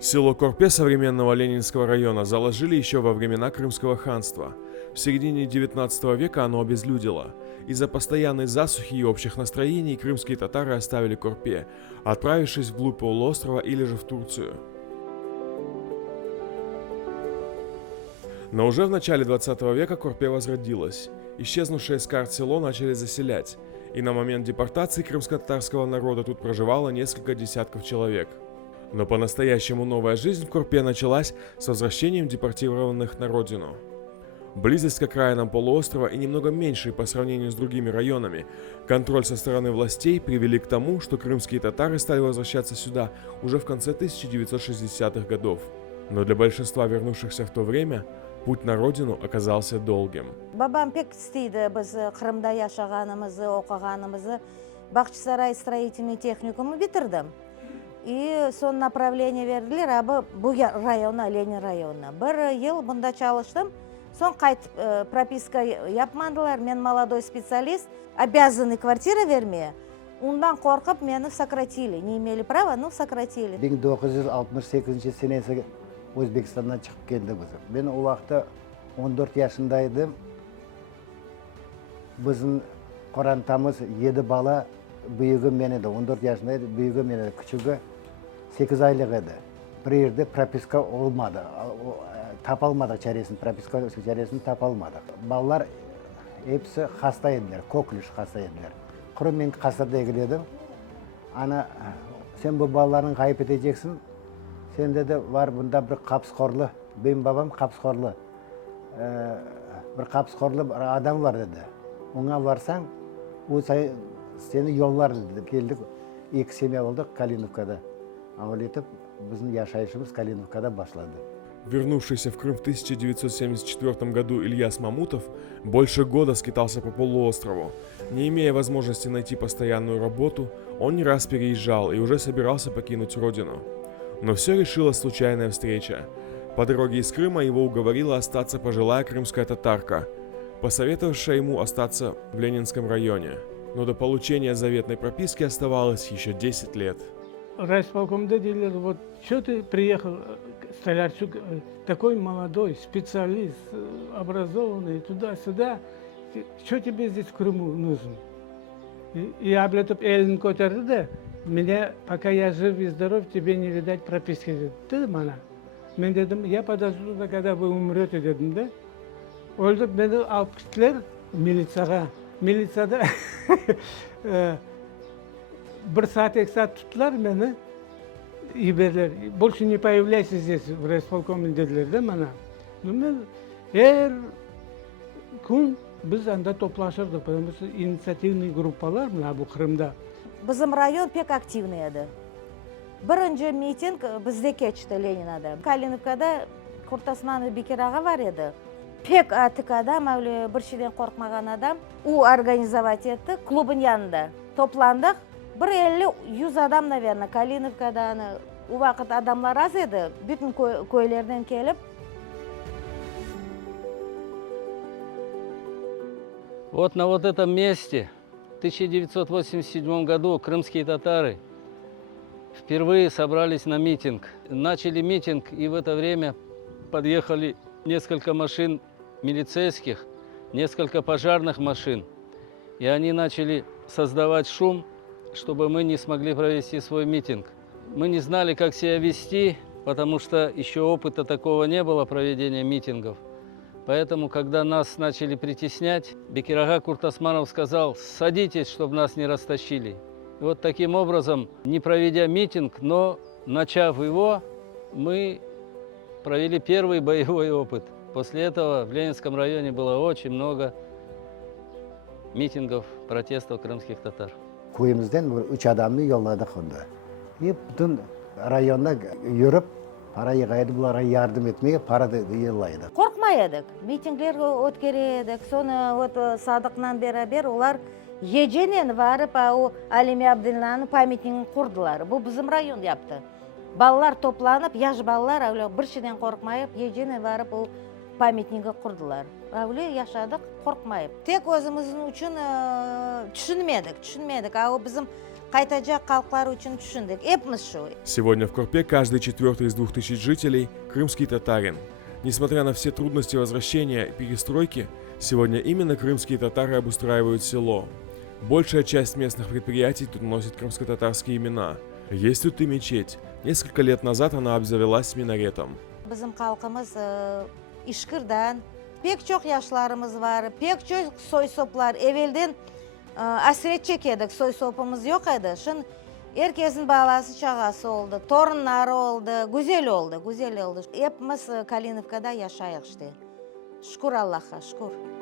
Село Корпе современного Ленинского района заложили еще во времена Крымского ханства. В середине 19 века оно обезлюдило. Из-за постоянной засухи и общих настроений крымские татары оставили Корпе, отправившись вглубь полуострова или же в Турцию. Но уже в начале 20 века Корпе возродилось. Исчезнувшее с карт село начали заселять, и на момент депортации крымско-татарского народа тут проживало несколько десятков человек. Но по-настоящему новая жизнь в Корпе началась с возвращением депортированных на родину. Близость к окраинам полуострова и немного меньший по сравнению с другими районами контроль со стороны властей привели к тому, что крымские татары стали возвращаться сюда уже в конце 1960-х годов. Но для большинства вернувшихся в то время путь на родину оказался долгим. Бабам пек істейді біз Қырымда яшағанымызды, оқығанымызды. Бақчысарай строительный техникумы бітірдім. И сон направление верділер, абы бұл района, Ленин районына. Бір ел бұнда çalıştым. Сон қайтып прописка yapмадылар. Мен молодой специалист, обязаны квартира вермее. Ондан қорқып мені сократили. Не имели права, но сократили. 1968 senesi Өзбекстаннан шығып келді біз. Мен ол уақытта 14 yaşında едім. Біздің қорантамыз 7 бала, büyüğü мен еді. 14 yaşında еді, büyüğü мен еді. Küçüğü 8 айлық еді. Bir yerde прописка olmadı. Tapalmadık çaresini, прописка çaresini tapalmadık. Балалар hepsi hasta ediler, koklüş hasta ediler. Құры мен қасырда келедім. Ана, sen bu балаларын ғайып edeceksin. Sende de var bunda bir kapskorlu, benim babam kapskorlu. Bir kapskorlu bir adam var dedi. Ona varsan, o seni yollar dedi. Geldik, iki semya olduk Kalinovka'da. Ama etip bizim yaşayışımız Kalinovka'da başladı. Вернувшийся в Крым в 1974 году Ильяс Мамутов больше года скитался по полуострову. Не имея возможности найти постоянную работу, он не раз переезжал и уже собирался покинуть родину. Но все решила случайная встреча. По дороге из Крыма его уговорила остаться пожилая крымская татарка, посоветовавшая ему остаться в Ленинском районе. Но до получения заветной прописки оставалось еще 10 лет. Райисполкомда делали, вот что ты приехал, Столярчук, такой молодой, специалист, образованный, туда-сюда, что тебе здесь в Крыму нужно? И облетып элін көтерді де, меня, пока я жив и здоров, тебе не видать прописки. Ты, мана. Мен дедім, я подожду, когда вы умрете, дедім, да? Өлдіп, мені алып кеттілер милицияға. Милицияда бір саат, 2 саат тұттылар мені, и берлер. Больше не появляйся здесь, в райисполкоме, деділер, да, мана. Ну, мен, күн біз анда топлашырдық, потому что инициативный группалар, мына бұл Крымда. Bizim район pek активный еді. Бірінші митинг бізде кечті Ленинада. Калиновкада Құртасманы Бекер аға бар еді. Пек атық адам, бір шеден қорқмаған адам. У организовать етті клубын янында. Топландық. Бір 50-100 адам, наверное, Калиновкада. У вақыт адамлар аз еді. Бүтін көйлерден келіп. Вот на вот этом месте в 1987 году крымские татары впервые собрались на митинг. Начали митинг, и в это время подъехали несколько машин милицейских, несколько пожарных машин. И они начали создавать шум, чтобы мы не смогли провести свой митинг. Мы не знали, как себя вести, потому что еще опыта такого не было проведения митингов. Поэтому, когда нас начали притеснять, Бекер ага Куртасманов сказал: садитесь, чтобы нас не растащили. И вот таким образом, не проведя митинг, но начав его, мы провели первый боевой опыт. После этого в Ленинском районе было очень много митингов, протестов крымских татар. Köyümüzden 3 adamını yolladık onda. Bütün rayonda yürüp, para yığaydı, bunlara yardım etmeye para da yıllaydı. Қорқмай едік. Митинглер өткередік. Соны Садықнан бері олар еженен барып, Алими Абдилланың памятнигін құрдылар. Бұл bizim район yaptı. Балалар топланып, яш балалар бір шеден қорқмайып, еженен барып, ол памятнигі құрдылар. Әуле яшадық, қорқмайып. Тек өзіміздің үшін түсінмедік. Bizim кайта жак калклар үчүн түшүндүк. Эпмиз şu. Сегодня в Корпе каждый четвертый из 2000 жителей – крымский татарин. Несмотря на все трудности возвращения и перестройки, сегодня именно крымские татары обустраивают село. Большая часть местных предприятий тут носит крымско-татарские имена. Есть тут и мечеть. Несколько лет назад она обзавелась минаретом. Bizim халкыбыз ишкирдан пек чок яшларымыз бар, пек чок сой сопlar. Эвелден асирет чекедик, сой сопумуз жок эди. Шын эркесин баласы чагасы oldu, torunları oldu, güzel oldu, güzel oldu. Hepimiz Kalinovka'da yaşayık işte. Şükür Allah'a, şükür.